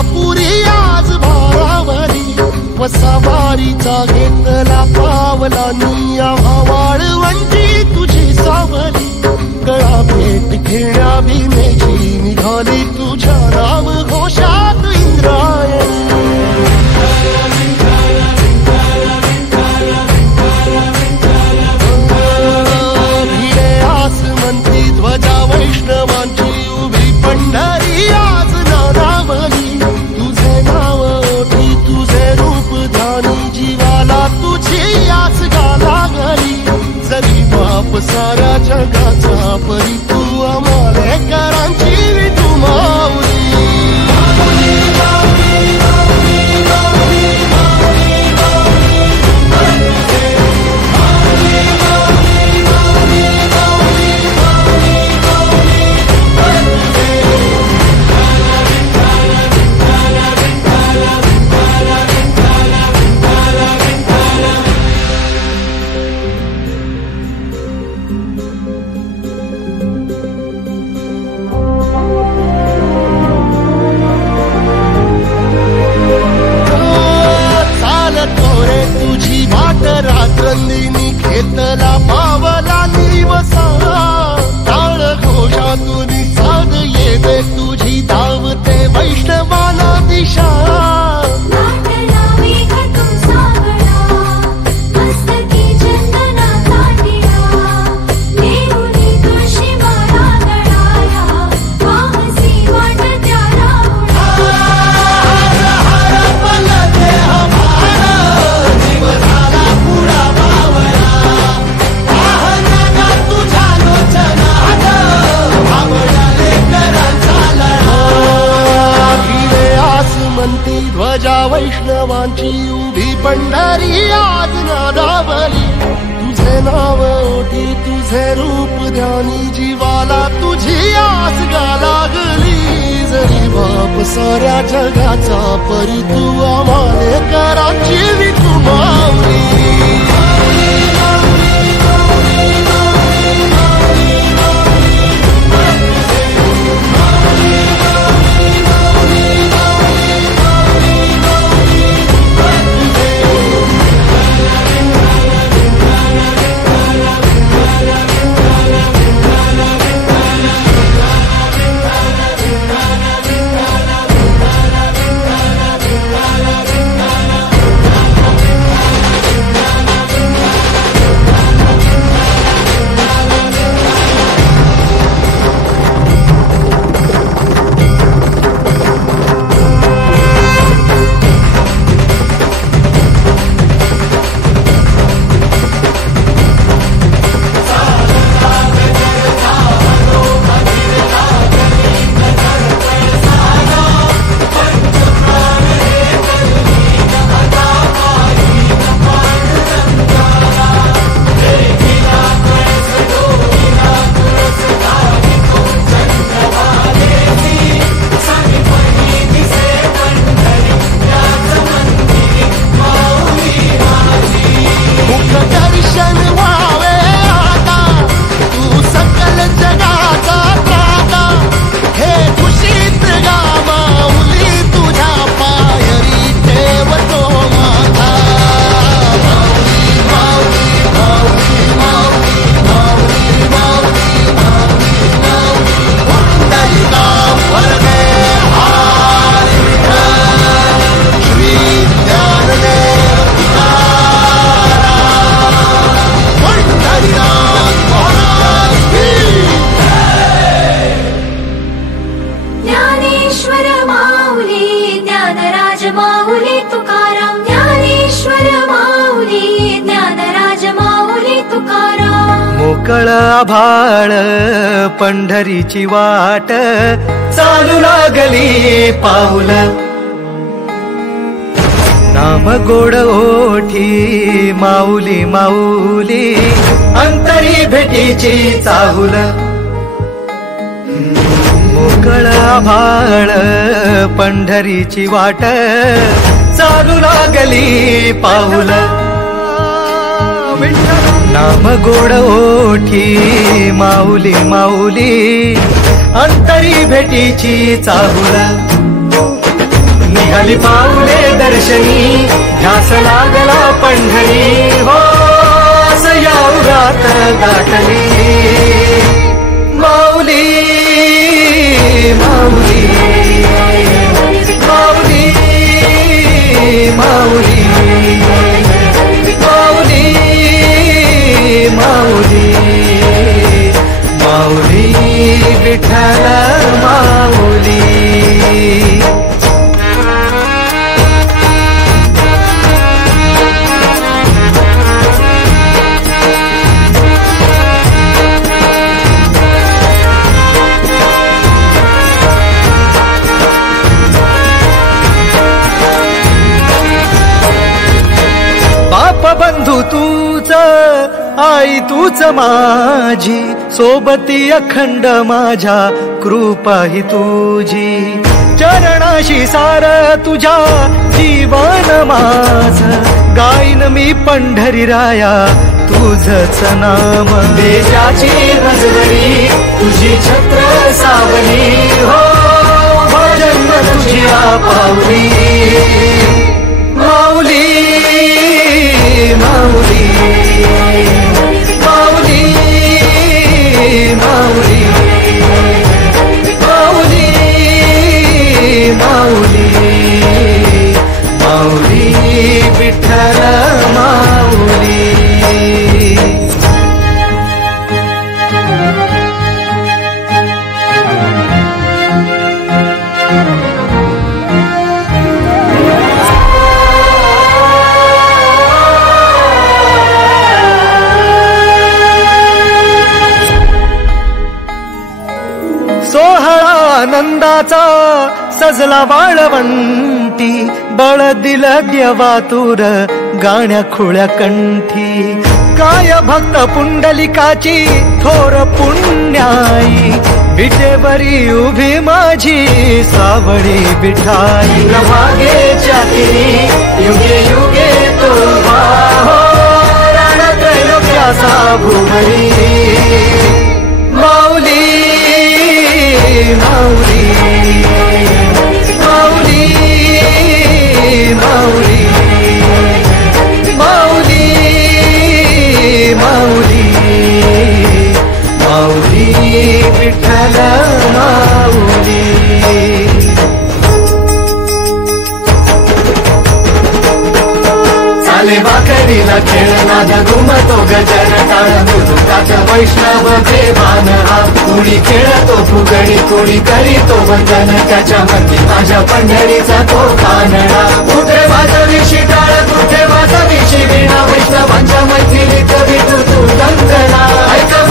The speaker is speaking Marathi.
तुळजापुरी आज भारावरी वसावारीचा घेतला पावला निया वाळवंटी तुझी सावली गळा भेट घेण्या भीमेची निघाली तुझ्या नाम घोषात इंद्रायणी भिडे आसमंती ध्वजा वैष्णवांची उभी पंढरी आज नानावली तुझे नाव ओठी तुझे रूप ध्यानी जीवाला तुझी आस गाला गली जरी बाप साऱ्या जगाचा परी तू आमालेकरांची तू माऊली रात्रंदिनी घेतला पावला निवसा टाळ घोषातून साध येते तुझी धावते वैष्णवाला दिशा ध्वजा वैष्णवांची उभी पंढरी आज नादावली तुझे नाव ओठी तुझे रूप ध्यानी जीवाला तुझी आस लागली जरी बाप साऱ्या जगाचा परी तू आमालेकरांची तू माऊली मोकळ आभाळ पंढरीची वाट चालू लागली पाऊल नाम गोड ओठी माऊली माऊली अंतरी भेटीची चाहुल मोकळ आभाळ पंढरीची वाट चालू लागली पाऊल नाम गोड ओठी माऊली माऊली अंतरी भेटीची चाहुल तुझी पाऊले दर्शनी ध्यास लागला पंढरी हो या उरात गाठली माऊली माऊली माऊली माऊली माऊली माऊली माऊली विठ्ठल माऊली बंधू तूच आई तूच माझी सोबती अखंड माझ्या कृपा ही तुझी चरणाशी सार तुझ्या जीवन माझ गाईन मी पंढरी राया तुझच नाम देशाची रजवडी तुझी छत्र सावली हो भजन तुझी पावली माऊली माऊली माऊली माऊली माऊली माऊली माऊली विठ्ठल माऊली सोहळा आनंदाचा सजला वाळवंटी बळ दिलं देवातूर गाण्या खुळ्या कंठी काय भक्त पुंडलिकाची थोर पुण्याई विटेवरी उभी माझी सावळी विठाई मागेच्या तिरी युगे युगे तो हो रणत्रयोग्यासा भुवरी माऊली माऊली माऊली माऊली माऊली माऊली माऊली विठ्ठल माऊली चाले वाकडीला खेळ नाद घुमतो गजर टाळ मुलुकाच्या वैष्णव देवान हा कोणी खेळतो फुगडी कोणी करीतो वंदन त्याच्या मध्ये माझ्या पंढरीचा तो कानडा कुठे वाजवी शिटाळ कुठे वाजवी शिवीणा वैष्णवांच्या मैत्रिणीत विठू तू दंगला